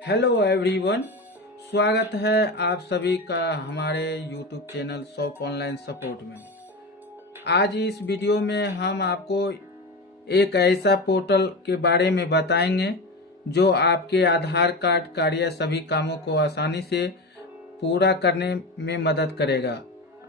Hello everyone, स्वागत है आप सभी का हमारे YouTube channel shop online support में। आज इस वीडियो में हम आपको एक ऐसा पोर्टल के बारे में बताएंगे जो आपके आधार कार्ड कार्य सभी कामों को आसानी से पूरा करने में मदद करेगा।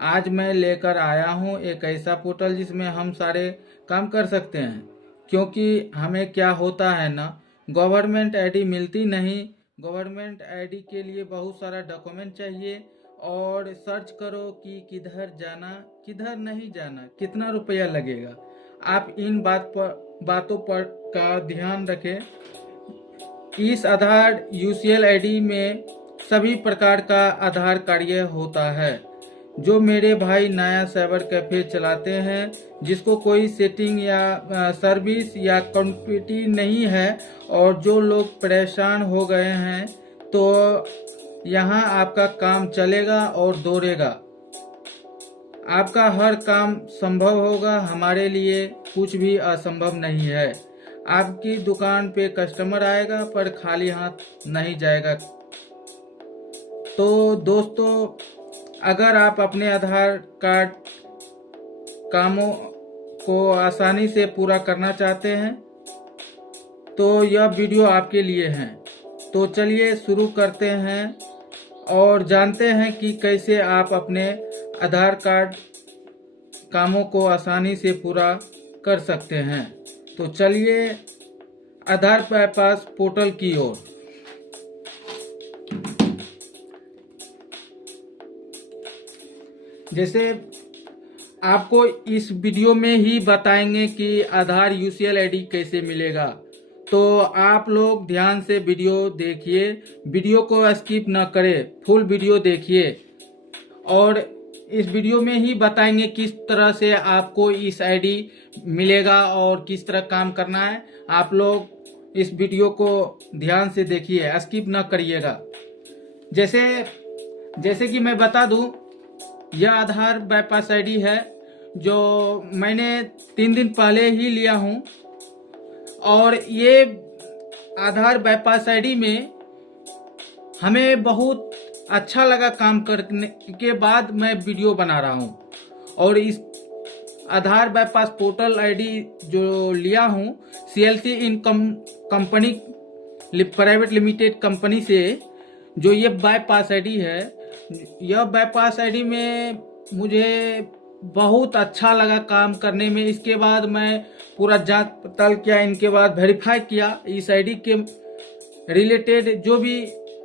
आज मैं लेकर आया हूं एक ऐसा पोर्टल जिसमें हम सारे काम कर सकते हैं, क्योंकि हमें क्या होता है ना, गवर्नमेंट आईडी मिलती नहीं। गवर्नमेंट आईडी के लिए बहुत सारा डॉक्यूमेंट चाहिए और सर्च करो कि किधर जाना किधर नहीं जाना, कितना रुपया लगेगा। आप इन बातों पर का ध्यान रखें। इस आधार यूसीएल आईडी में सभी प्रकार का आधार कार्य होता है। जो मेरे भाई नया साइबर कैफे चलाते हैं, जिसको कोई सेटिंग या सर्विस या कनेक्टिविटी नहीं है और जो लोग परेशान हो गए हैं, तो यहाँ आपका काम चलेगा और दौड़ेगा। आपका हर काम संभव होगा। हमारे लिए कुछ भी असंभव नहीं है। आपकी दुकान पे कस्टमर आएगा पर खाली हाथ नहीं जाएगा। तो दोस्तों, अगर आप अपने आधार कार्ड कामों को आसानी से पूरा करना चाहते हैं तो यह वीडियो आपके लिए है। तो चलिए शुरू करते हैं और जानते हैं कि कैसे आप अपने आधार कार्ड कामों को आसानी से पूरा कर सकते हैं। तो चलिए आधार बाईपास पोर्टल की ओर। जैसे आपको इस वीडियो में ही बताएंगे कि आधार यूसीएल आईडी कैसे मिलेगा, तो आप लोग ध्यान से वीडियो देखिए, वीडियो को स्किप ना करें, फुल वीडियो देखिए। और इस वीडियो में ही बताएंगे किस तरह से आपको इस आईडी मिलेगा और किस तरह काम करना है। आप लोग इस वीडियो को ध्यान से देखिए, स्किप ना करिएगा। जैसे कि मैं बता दूं, यह आधार बाईपास आईडी है जो मैंने 3 दिन पहले ही लिया हूं। और ये आधार बाईपास आईडी में हमें बहुत अच्छा लगा। काम करने के बाद मैं वीडियो बना रहा हूं। और इस आधार बाईपास पोर्टल आईडी जो लिया हूं, CLC income company private limited company से, जो ये बाईपास आईडी है, यह बाईपास आईडी में मुझे बहुत अच्छा लगा काम करने में। इसके बाद मैं पूरा जांच पड़ताल किया, इनके बाद वेरीफाई किया। इस आईडी के रिलेटेड जो भी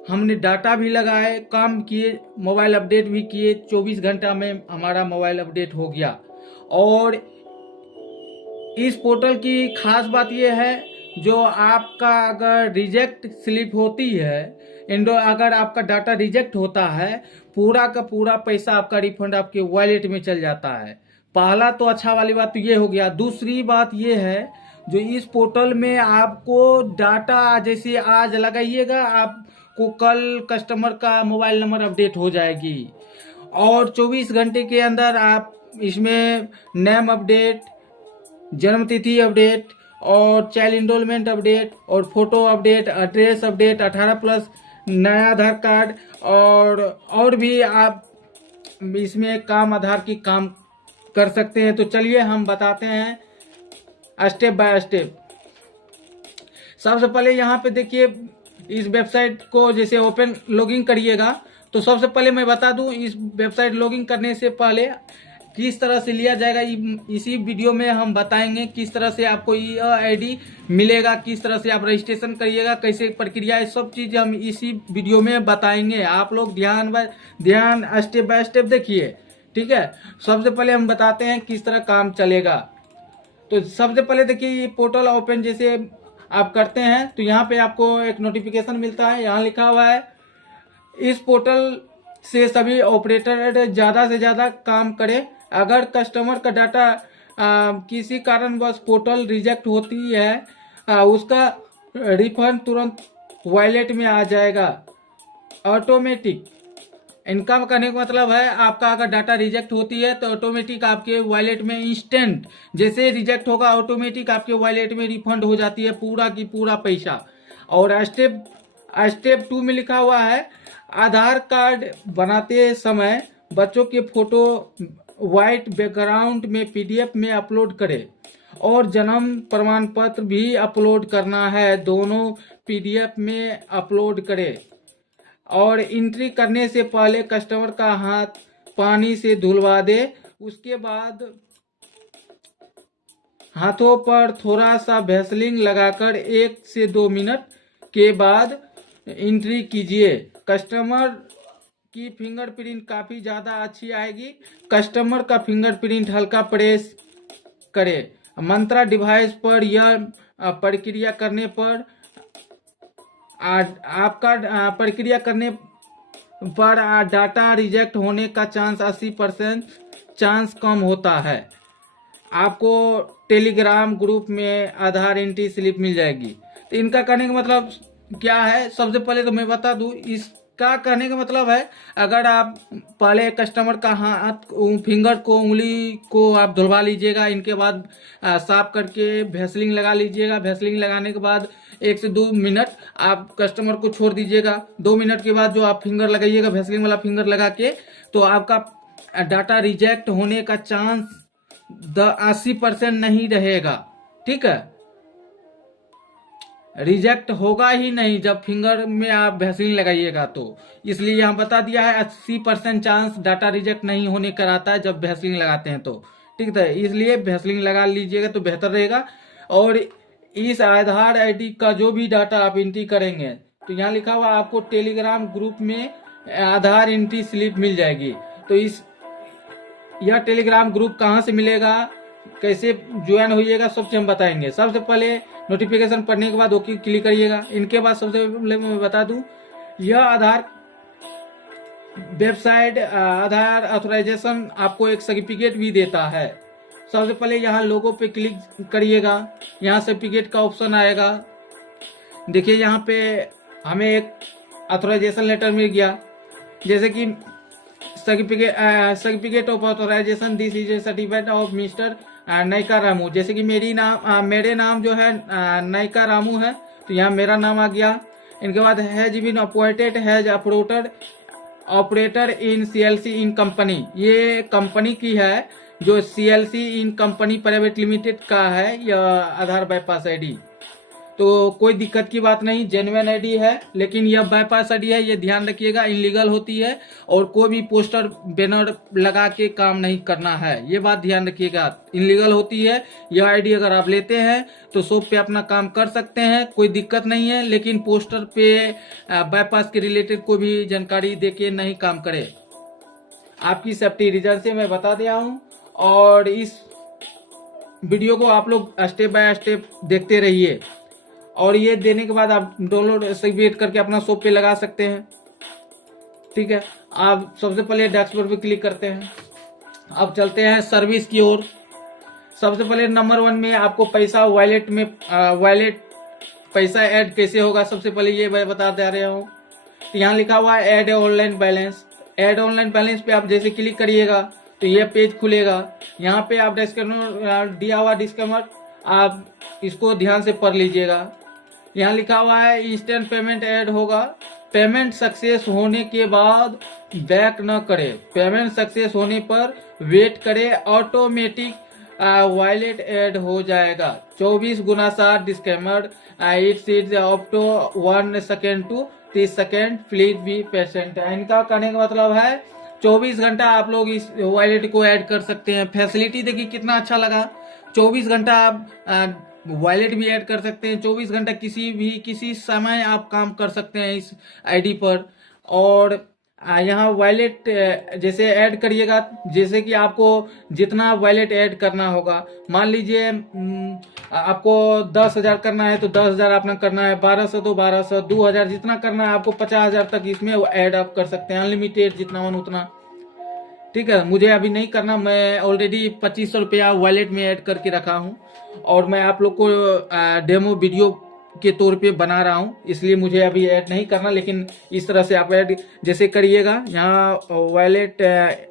हमने डाटा भी लगाए, काम किए, मोबाइल अपडेट भी किए। 24 घंटा में हमारा मोबाइल अपडेट हो गया। और इस पोर्टल की खास बात यह है, जो आपका अगर रिजेक्ट स्लिप होती है, अगर आपका डाटा रिजेक्ट होता है, पूरा का पूरा पैसा आपका रिफंड आपके वॉलेट में चल जाता है। पहला तो अच्छा वाली बात तो ये हो गया। दूसरी बात ये है, जो इस पोर्टल में आपको डाटा जैसे आज लगाइएगा, आपको कल कस्टमर का मोबाइल नंबर अपडेट हो जाएगी। और 24 घंटे के अंदर आप इसमें नेम अपडेट, जन्मतिथि अपडेट और चाइल्ड इनरोलमेंट अपडेट और फोटो अपडेट, एड्रेस अपडेट, 18+ नया आधार कार्ड और भी आप इसमें काम आधार की काम कर सकते हैं। तो चलिए हम बताते हैं स्टेप बाय स्टेप। सबसे पहले यहाँ पे देखिए, इस वेबसाइट को जैसे ओपन लॉगिन करिएगा, तो सबसे पहले मैं बता दूं, इस वेबसाइट लॉगिन करने से पहले किस तरह से लिया जाएगा, इसी वीडियो में हम बताएंगे किस तरह से आपको यह आईडी मिलेगा, किस तरह से आप रजिस्ट्रेशन करिएगा, कैसे प्रक्रिया है, सब चीज हम इसी वीडियो में बताएंगे। आप लोग ध्यान स्टेप बाय स्टेप देखिए, ठीक है। सबसे पहले हम बताते हैं किस तरह काम चलेगा। तो सबसे पहले देखिए, ये पोर्टल ओपन जैसे आप करते हैं तो यहाँ पे आपको एक नोटिफिकेशन मिलता है। यहाँ लिखा हुआ है, इस पोर्टल से सभी ऑपरेटर ज्यादा से ज्यादा काम करें। अगर कस्टमर का डाटा किसी कारणवश पोर्टल रिजेक्ट होती है, उसका रिफंड तुरंत वॉलेट में आ जाएगा, ऑटोमेटिक। इनका कहने का मतलब है, आपका अगर डाटा रिजेक्ट होती है तो ऑटोमेटिक आपके वॉलेट में इंस्टेंट, जैसे रिजेक्ट होगा ऑटोमेटिक आपके वॉलेट में रिफंड हो जाती है पूरा की पूरा पैसा। और स्टेप स्टेप 2 में लिखा हुआ है आधार कार्ड बनाते समय बच्चों के फोटो व्हाइट बैकग्राउंड में पीडीएफ में अपलोड करें और जन्म प्रमाण पत्र भी अपलोड करना है, दोनों पीडीएफ में अपलोड करें। और एंट्री करने से पहले कस्टमर का हाथ पानी से धुलवा दे, उसके बाद हाथों पर थोड़ा सा वैसलीन लगाकर 1 से 2 मिनट के बाद एंट्री कीजिए। कस्टमर की फिंगरप्रिंट काफ़ी ज़्यादा अच्छी आएगी। कस्टमर का फिंगरप्रिंट हल्का प्रेस करें। मंत्रा डिवाइस पर यह प्रक्रिया करने पर आपका प्रक्रिया करने पर डाटा रिजेक्ट होने का चांस 80% चांस कम होता है। आपको टेलीग्राम ग्रुप में आधार एंट्री स्लिप मिल जाएगी। तो इनका कहने का मतलब क्या है, सबसे पहले तो मैं बता दूं, इसका कहने का मतलब है अगर आप पहले कस्टमर का हाथ फिंगर को उंगली को आप धुलवा लीजिएगा, इनके बाद साफ करके वैसलीन लगा लीजिएगा। वैसलीन लगाने के बाद 1 से 2 मिनट आप कस्टमर को छोड़ दीजिएगा। 2 मिनट के बाद जो आप फिंगर लगाइएगा वैसलीन वाला फिंगर लगा के, तो आपका डाटा रिजेक्ट होने का चांस 80% नहीं रहेगा। ठीक है, रिजेक्ट होगा ही नहीं जब फिंगर में आप वैसलीन लगाइएगा। तो इसलिए यहाँ बता दिया है 80% चांस डाटा रिजेक्ट नहीं होने का रहता है जब वैसलीन लगाते हैं तो। ठीक है, इसलिए वैसलीन लगा लीजिएगा तो बेहतर रहेगा। और इस आधार आईडी का जो भी डाटा आप एंट्री करेंगे, तो यहाँ लिखा हुआ आपको टेलीग्राम ग्रुप में आधार एंट्री स्लिप मिल जाएगी। तो यह टेलीग्राम ग्रुप कहाँ से मिलेगा, कैसे ज्वाइन होइएगा, सब चीज हम बताएंगे। सबसे पहले नोटिफिकेशन पढ़ने के बाद ओके क्लिक करिएगा। इनके बाद सबसे पहले मैं बता दूं, यह आधार वेबसाइट आधार ऑथराइजेशन आपको एक सर्टिफिकेट भी देता है। सबसे पहले यहाँ लोगो पे क्लिक करिएगा, यहाँ सर्टिफिकेट का ऑप्शन आएगा। देखिए यहाँ पे हमें एक ऑथराइजेशन लेटर मिल गया, जैसे कि certificate of authorisation, this is a certificate of mister Nayaka Ramu. जैसे कि मेरे नाम जो है नायका रामू है, तो यहाँ मेरा नाम आ गया। इनके बाद has been appointed has operator in CLC in company, ये कंपनी की है जो CLC in company private limited का है यह आधार बाईपास आईडी। तो कोई दिक्कत की बात नहीं, जेन्युइन आईडी है। लेकिन यह बाईपास आईडी है, ये ध्यान रखिएगा, इनलीगल होती है और कोई भी पोस्टर बैनर लगा के काम नहीं करना है, ये बात ध्यान रखिएगा। इनलीगल होती है यह आईडी। अगर आप लेते हैं तो शॉप पे अपना काम कर सकते हैं, कोई दिक्कत नहीं है। लेकिन पोस्टर पे बाईपास के रिलेटेड कोई भी जानकारी देके नहीं काम करे। आपकी सेफ्टी रीजन से मैं बता दिया हूँ। और इस वीडियो को आप लोग स्टेप बाय स्टेप देखते रहिए। और ये देने के बाद आप डाउनलोड सर्टिफिकेट करके अपना शॉप पे लगा सकते हैं। ठीक है, आप सबसे पहले डैशबोर्ड पे क्लिक करते हैं। अब चलते हैं सर्विस की ओर। सबसे पहले नंबर 1 में आपको पैसा वॉलेट में पैसा ऐड कैसे होगा, सबसे पहले ये मैं बता दे रहा हूँ। तो यहाँ लिखा हुआ है add online balance. Add online balance पे आप जैसे क्लिक करिएगा तो ये पेज खुलेगा। यहाँ पे आप डिस्क्लेमर दिया हुआ डिस्क्लेमर, आप इसको ध्यान से पढ़ लीजिएगा। यहाँ लिखा हुआ है इंस्टेंट पेमेंट ऐड होगा। पेमेंट सक्सेस होने के बाद बैक न करे, पेमेंट सक्सेस होने पर वेट करे, ऑटोमेटिक वॉलेट ऐड हो जाएगा। 24 गुना 7 disclaimer, it's is up to 1 second to 30 second, please be patient. इनका कहने का मतलब है 24 घंटा आप लोग इस वॉलेट को ऐड कर सकते हैं। फैसिलिटी देखिए कितना अच्छा लगा। 24 घंटा आप वॉलेट भी ऐड कर सकते हैं। 24 घंटा किसी समय आप काम कर सकते हैं इस आईडी पर। और यहाँ वॉलेट जैसे ऐड करिएगा, जैसे कि आपको जितना वॉलेट ऐड करना होगा, मान लीजिए आपको 10,000 करना है तो 10,000 अपना करना है, 1200 तो 1200, 2,000 जितना करना है आपको 50,000 तक इसमें ऐड आप कर सकते हैं, अनलिमिटेड जितना मन उतना। ठीक है, मुझे अभी नहीं करना, मैं ऑलरेडी 2500 रुपया वॉलेट में ऐड करके रखा हूँ और मैं आप लोग को डेमो वीडियो के तौर पे बना रहा हूँ, इसलिए मुझे अभी ऐड नहीं करना। लेकिन इस तरह से आप ऐड जैसे करिएगा, यहाँ वॉलेट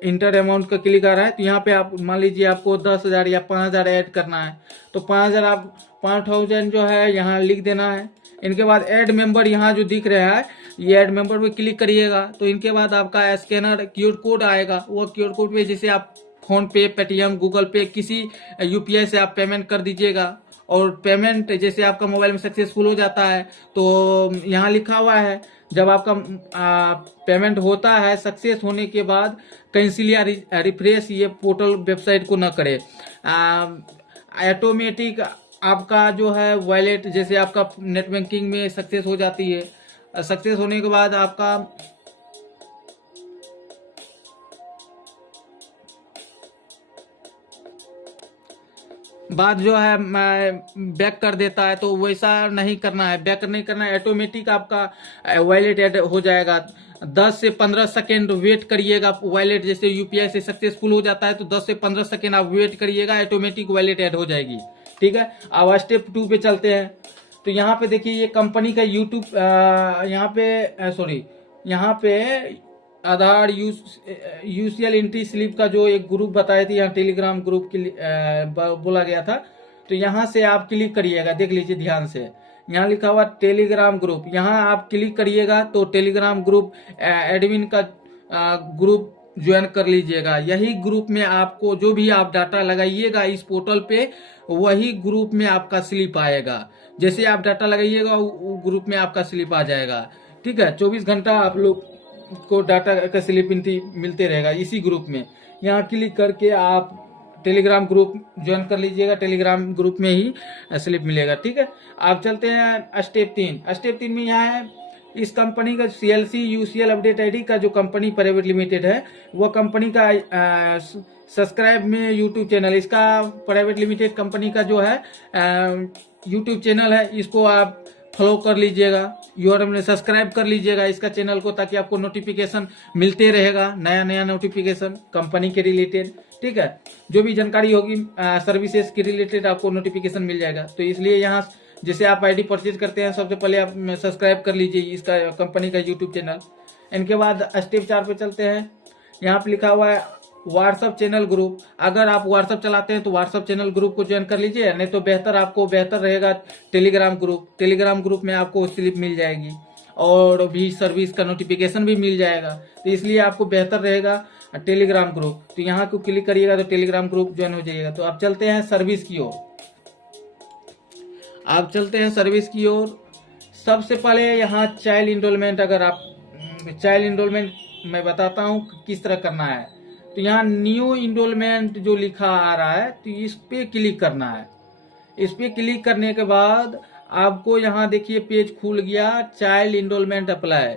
इंटर अमाउंट का क्लिक आ रहा है तो यहाँ पे आप मान लीजिए आपको 10,000 या 5,000 ऐड करना है तो 5,000 आप 5,000 जो है यहाँ लिख देना है, इनके बाद ऐड मेंबर यहाँ जो दिख रहा है, ये ऐड मेंबर पे क्लिक करिएगा। तो इनके बाद आपका स्कैनर क्यूआर कोड आएगा, वो क्यूआर कोड पे जैसे आप फोन पे, पेटीएम, गूगल पे, किसी यूपीआई से आप पेमेंट कर दीजिएगा। और पेमेंट जैसे आपका मोबाइल में सक्सेसफुल हो जाता है तो यहाँ लिखा हुआ है, जब आपका पेमेंट होता है, सक्सेस होने के बाद कैंसिल या रिफ्रेश ये पोर्टल वेबसाइट को न करे। ऑटोमेटिक आपका जो है वॉलेट, जैसे आपका नेट बैंकिंग में सक्सेस हो जाती है, सक्सेस होने के बाद आपका बात जो है बैक कर देता है, तो वैसा नहीं करना है, बैक नहीं करना है। ऑटोमेटिक आपका वॉलेट ऐड हो जाएगा। 10 से 15 सेकेंड वेट करिएगा। वॉलेट जैसे यूपीआई से सक्सेसफुल हो जाता है तो 10 से 15 सेकेंड आप वेट करिएगा, ऑटोमेटिक वॉलेट ऐड हो जाएगी। ठीक है, अब स्टेप 2 पे चलते हैं। तो यहाँ पे देखिए, ये कंपनी का यूट्यूब, यहाँ पे आधार यूसीएल एंट्री स्लिप का जो एक ग्रुप बताए थे, यहाँ टेलीग्राम ग्रुप के बोला गया था। तो यहाँ से आप क्लिक करिएगा, देख लीजिए ध्यान से, यहाँ लिखा हुआ टेलीग्राम ग्रुप, यहाँ आप क्लिक करिएगा तो टेलीग्राम ग्रुप एडमिन का ग्रुप ज्वाइन कर लीजिएगा। यही ग्रुप में आपको जो भी आप डाटा लगाइएगा इस पोर्टल पे, वही ग्रुप में आपका स्लिप आएगा। जैसे आप डाटा लगाइएगा वो ग्रुप में आपका स्लिप आ जाएगा। ठीक है, 24 घंटा आप लोग को डाटा का स्लिप मिलते रहेगा इसी ग्रुप में। यहाँ क्लिक करके आप टेलीग्राम ग्रुप ज्वाइन कर लीजिएगा, टेलीग्राम ग्रुप में ही स्लिप मिलेगा। ठीक है, आप चलते हैं स्टेप 3। स्टेप 3 में यहाँ है, इस कंपनी का सीएलसी यूसीएल अपडेट आईडी का जो कंपनी प्राइवेट लिमिटेड है, वो कंपनी का सब्सक्राइब में यूट्यूब चैनल, इसका प्राइवेट लिमिटेड कंपनी का जो है यूट्यूब चैनल है, इसको आप फॉलो कर लीजिएगा, यूआरएल में सब्सक्राइब कर लीजिएगा इसका चैनल को, ताकि आपको नोटिफिकेशन मिलते रहेगा, नया नया नोटिफिकेशन कंपनी के रिलेटेड। ठीक है, जो भी जानकारी होगी सर्विसेज के रिलेटेड आपको नोटिफिकेशन मिल जाएगा। तो इसलिए यहाँ जैसे आप आईडी परचेज करते हैं, सबसे पहले आप सब्सक्राइब कर लीजिए इसका कंपनी का यूट्यूब चैनल। इनके बाद स्टेप 4 पे चलते हैं। यहाँ पे लिखा हुआ है व्हाट्सअप चैनल ग्रुप। अगर आप व्हाट्सअप चलाते हैं तो व्हाट्सअप चैनल ग्रुप को ज्वाइन कर लीजिए, नहीं तो बेहतर रहेगा टेलीग्राम ग्रुप। टेलीग्राम ग्रुप में आपको स्लिप मिल जाएगी और भी सर्विस का नोटिफिकेशन भी मिल जाएगा, तो इसलिए आपको बेहतर रहेगा टेलीग्राम ग्रुप। तो यहाँ को क्लिक करिएगा तो टेलीग्राम ग्रुप ज्वाइन हो जाएगा। तो आप चलते हैं सर्विस की ओर। सबसे पहले यहाँ चाइल्ड इनरोलमेंट, अगर आप चाइल्ड इनरोलमेंट मैं बताता हूँ किस तरह करना है। तो यहाँ न्यू इनरोलमेंट जो लिखा आ रहा है, तो इस पे क्लिक करना है। इस पे क्लिक करने के बाद आपको यहाँ देखिए पेज खुल गया, चाइल्ड इनरोलमेंट अप्लाई।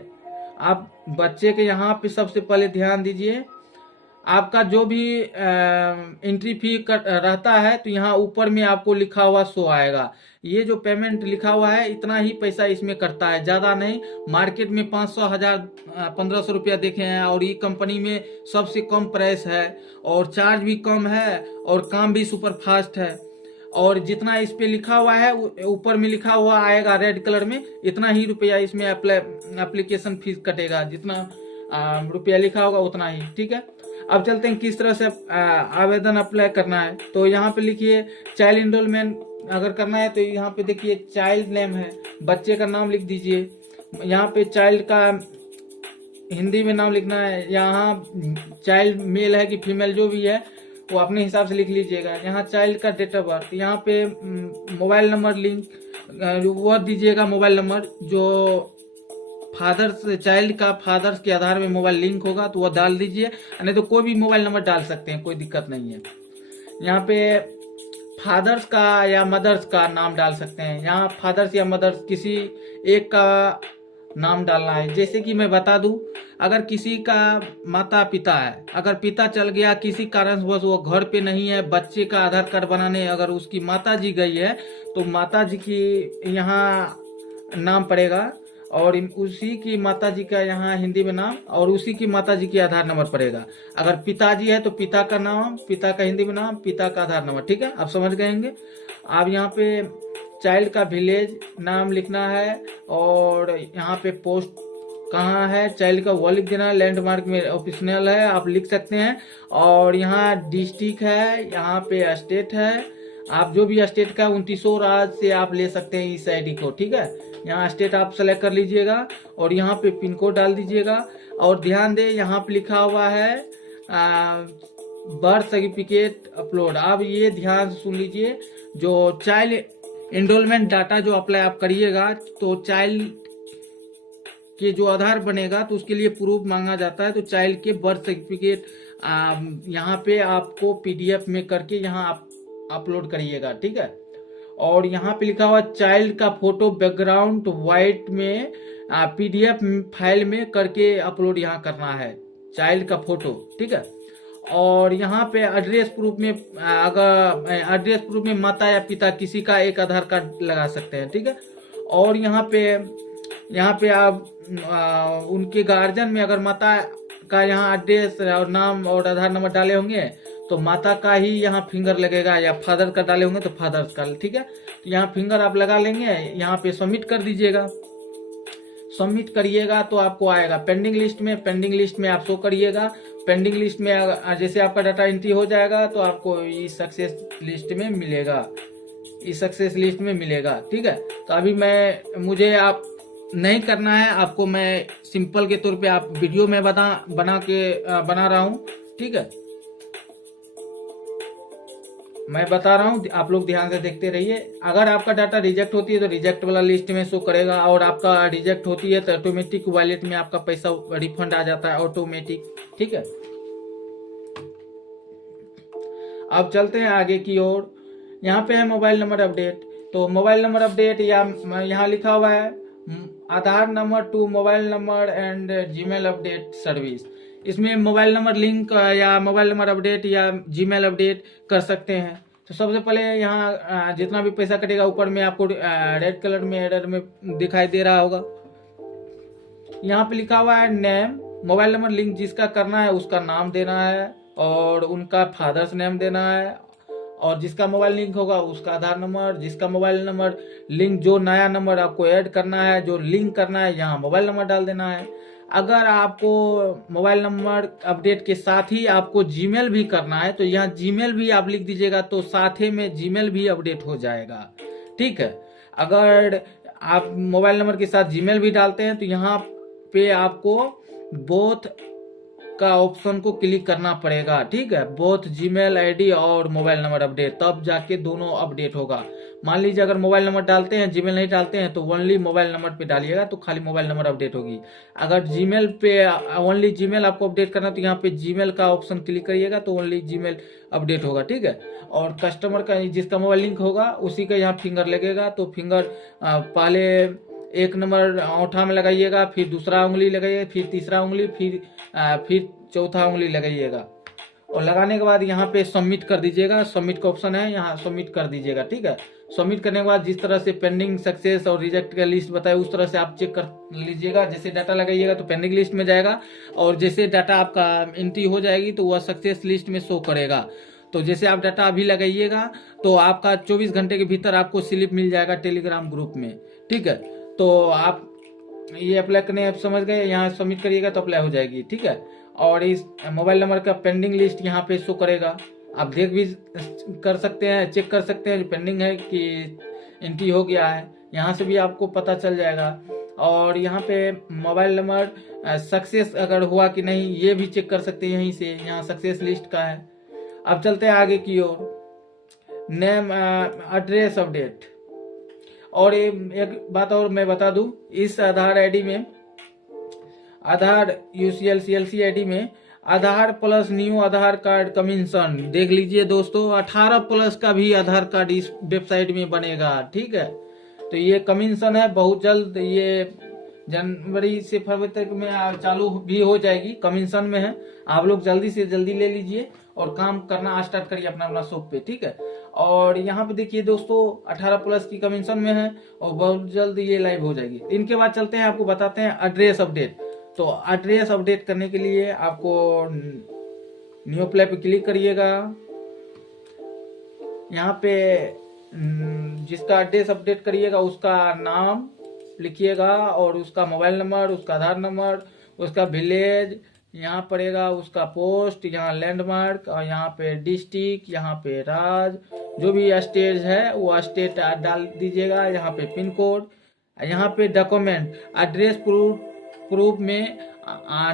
आप बच्चे के यहाँ पे सबसे पहले ध्यान दीजिए, आपका जो भी एंट्री फी रहता है तो यहाँ ऊपर में आपको लिखा हुआ शो आएगा। ये जो पेमेंट लिखा हुआ है इतना ही पैसा इसमें करता है, ज़्यादा नहीं। मार्केट में 500, 1000, 1500 रुपया देखे हैं, और ये कंपनी में सबसे कम प्राइस है, और चार्ज भी कम है, और काम भी सुपर फास्ट है। और जितना इस पे लिखा हुआ है, ऊपर में लिखा हुआ आएगा रेड कलर में, इतना ही रुपया इसमें एप्लीकेशन फीस कटेगा, जितना रुपया लिखा होगा उतना ही। ठीक है, अब चलते हैं किस तरह से आवेदन अप्लाई करना है। तो यहाँ पे लिखिए चाइल्ड इनरोलमेंट अगर करना है तो यहाँ पे देखिए चाइल्ड नेम है, बच्चे का नाम लिख दीजिए। यहाँ पे चाइल्ड का हिंदी में नाम लिखना है, यहाँ चाइल्ड मेल है कि फीमेल जो भी है वो अपने हिसाब से लिख लीजिएगा। यहाँ चाइल्ड का डेट ऑफ बर्थ, यहाँ पे मोबाइल नंबर लिंक वो दीजिएगा, मोबाइल नंबर जो फादर्स, चाइल्ड का फादर्स के आधार में मोबाइल लिंक होगा तो वो डाल दीजिए, नहीं तो कोई भी मोबाइल नंबर डाल सकते हैं, कोई दिक्कत नहीं है। यहाँ पे फादर्स का या मदर्स का नाम डाल सकते हैं, यहाँ फादर्स या मदर्स किसी एक का नाम डालना है। जैसे कि मैं बता दूं, अगर किसी का माता पिता है, अगर पिता चल गया किसी कारणवश वो घर पे नहीं है, बच्चे का आधार कार्ड बनाने अगर उसकी माता जी गई है तो माता जी की यहाँ नाम पड़ेगा, और उसी की माता जी का यहाँ हिंदी में नाम, और उसी की माता जी की आधार नंबर पड़ेगा। अगर पिताजी है तो पिता का नाम, पिता का हिंदी में नाम, पिता का आधार नंबर। ठीक है, आप समझ गएंगे। आप यहाँ पे चाइल्ड का विलेज नाम लिखना है, और यहाँ पे पोस्ट कहाँ है चाइल्ड का वो लिख देना है। लैंडमार्क में ऑप्शनल है, आप लिख सकते हैं। और यहाँ डिस्ट्रिक्ट है, यहाँ पे स्टेट है, आप जो भी स्टेट का 2900 राज्य से आप ले सकते हैं इस आईडी को, ठीक है। यहाँ स्टेट आप सेलेक्ट कर लीजिएगा और यहाँ पे पिन कोड डाल दीजिएगा। और ध्यान दें, यहाँ पे लिखा हुआ है बर्थ सर्टिफिकेट अपलोड। आप ये ध्यान से सुन लीजिए, जो चाइल्ड एनरोलमेंट डाटा जो अप्लाई आप करिएगा, तो चाइल्ड के जो आधार बनेगा तो उसके लिए प्रूफ मांगा जाता है। तो चाइल्ड के बर्थ सर्टिफिकेट यहाँ पे आपको पीडीएफ में करके यहाँ आप अपलोड करिएगा, ठीक है। और यहाँ पे लिखा हुआ चाइल्ड का फोटो बैकग्राउंड व्हाइट में पीडीएफ फाइल में करके अपलोड यहाँ करना है, चाइल्ड का फोटो, ठीक है। और यहाँ पे एड्रेस प्रूफ में अगर एड्रेस प्रूफ में माता या पिता किसी का एक आधार कार्ड लगा सकते हैं, ठीक है। और यहाँ पे आप उनके गार्जियन में अगर माता का यहाँ एड्रेस और नाम और आधार नंबर डाले होंगे तो माता का ही यहाँ फिंगर लगेगा, या फादर का डाले होंगे तो फादर का, ठीक है। तो यहाँ फिंगर आप लगा लेंगे, यहाँ पे सबमिट कर दीजिएगा। सबमिट करिएगा तो आपको आएगा पेंडिंग लिस्ट में। पेंडिंग लिस्ट में आप शो करिएगा। पेंडिंग लिस्ट में जैसे आपका डाटा एंट्री हो जाएगा तो आपको इस सक्सेस लिस्ट में मिलेगा, इस सक्सेस लिस्ट में मिलेगा, ठीक है। तो अभी मुझे आप नहीं करना है, आपको मैं सिंपल के तौर पे आप वीडियो में बना रहा हूँ, ठीक है। मैं बता रहा हूँ, आप लोग ध्यान से देखते रहिए। अगर आपका डाटा रिजेक्ट होती है तो रिजेक्ट वाला लिस्ट में शो करेगा, और आपका रिजेक्ट होती है तो ऑटोमेटिक वॉलेट में आपका पैसा रिफंड आ जाता है ऑटोमेटिक, ठीक है। अब चलते हैं आगे की ओर। यहाँ पे है मोबाइल नंबर अपडेट। तो मोबाइल नंबर अपडेट या यहाँ लिखा हुआ है Aadhaar number to mobile number and Gmail update service. इसमें मोबाइल नंबर लिंक या मोबाइल नंबर अपडेट या जीमेल अपडेट कर सकते हैं। तो सबसे पहले यहाँ जितना भी पैसा कटेगा ऊपर में आपको रेड कलर में एरर में दिखाई दे रहा होगा। यहाँ पे लिखा हुआ है नेम, मोबाइल नंबर लिंक जिसका करना है उसका नाम देना है और उनका फादर्स नेम देना है, और जिसका मोबाइल लिंक होगा उसका आधार नंबर, जिसका मोबाइल नंबर लिंक जो नया नंबर आपको ऐड करना है, जो लिंक करना है, यहाँ मोबाइल नंबर डाल देना है। अगर आपको मोबाइल नंबर अपडेट के साथ ही आपको जीमेल भी करना है तो यहाँ जीमेल भी आप लिख दीजिएगा, तो साथ ही में जीमेल भी अपडेट हो जाएगा, ठीक है। अगर आप मोबाइल नंबर के साथ जीमेल भी डालते हैं तो यहाँ पे आपको बोथ का ऑप्शन को क्लिक करना पड़ेगा, ठीक है। बोथ जीमेल आईडी और मोबाइल नंबर अपडेट, तब जाके दोनों अपडेट होगा। मान लीजिए अगर मोबाइल नंबर डालते हैं जीमेल नहीं डालते हैं तो ओनली मोबाइल नंबर पे डालिएगा तो खाली मोबाइल नंबर अपडेट होगी। अगर जीमेल पे ओनली जीमेल आपको अपडेट करना तो यहाँ पे जीमेल का ऑप्शन क्लिक करिएगा तो ओनली जीमेल अपडेट होगा, ठीक है। और कस्टमर का जिसका मोबाइल लिंक होगा उसी का यहाँ फिंगर लगेगा, तो फिंगर पहले एक नंबर अंगूठा में लगाइएगा, फिर दूसरा उंगली लगाइएगा, फिर तीसरा उंगली, फिर चौथा उंगली लगाइएगा। और लगाने के बाद यहाँ पे सबमिट कर दीजिएगा। सबमिट का ऑप्शन है, यहाँ सबमिट कर दीजिएगा, ठीक है। सबमिट करने के बाद जिस तरह से पेंडिंग, सक्सेस और रिजेक्ट का लिस्ट बताए उस तरह से आप चेक कर लीजिएगा। जैसे डाटा लगाइएगा तो पेंडिंग लिस्ट में जाएगा, और जैसे डाटा आपका एंट्री हो जाएगी तो वह सक्सेस लिस्ट में शो करेगा। तो जैसे आप डाटा अभी लगाइएगा तो आपका 24 घंटे के भीतर आपको स्लिप मिल जाएगा टेलीग्राम ग्रुप में, ठीक है। तो आप ये अप्लाई करने आप समझ गए, यहाँ सबमिट करिएगा तो अप्लाई हो जाएगी, ठीक है। और इस मोबाइल नंबर का पेंडिंग लिस्ट यहाँ पे शो करेगा, आप देख भी कर सकते हैं, चेक कर सकते हैं पेंडिंग है कि एंट्री हो गया है, यहाँ से भी आपको पता चल जाएगा। और यहाँ पे मोबाइल नंबर सक्सेस अगर हुआ कि नहीं ये भी चेक कर सकते हैं यहीं से, यहाँ सक्सेस लिस्ट का है। अब चलते हैं आगे की ओर, नेम एड्रेस अपडेट। और ये एक बात और मैं बता दूं, इस आधार आईडी में, आधार यूसीएल सीएलसी आईडी में आधार प्लस न्यू आधार कार्ड कमीशन, देख लीजिए दोस्तों 18 प्लस का भी आधार कार्ड इस वेबसाइट में बनेगा, ठीक है। तो ये कमीशन है, बहुत जल्द ये जनवरी से फरवरी तक में चालू भी हो जाएगी, कमीशन में है। आप लोग जल्दी से जल्दी ले लीजिए और काम करना स्टार्ट करिए अपना अपना शॉप पे, ठीक है। और यहाँ पे देखिए दोस्तों 18 प्लस की कमीशन में है और बहुत जल्द ये लाइव हो जाएगी। इनके बाद चलते हैं, आपको बताते हैं एड्रेस अपडेट। तो एड्रेस अपडेट करने के लिए आपको न्यू अप्लाई पे क्लिक करिएगा। यहाँ पे जिसका एड्रेस अपडेट करिएगा उसका नाम लिखिएगा और उसका मोबाइल नंबर, उसका आधार नंबर, उसका विलेज, यहाँ पड़ेगा उसका पोस्ट, यहाँ लैंडमार्क, और यहाँ पे डिस्ट्रिक्ट, यहाँ पे राज्य, जो भी स्टेट है वो स्टेट डाल दीजिएगा। यहाँ पे पिन कोड, यहाँ पे डॉक्यूमेंट, एड्रेस प्रूफ में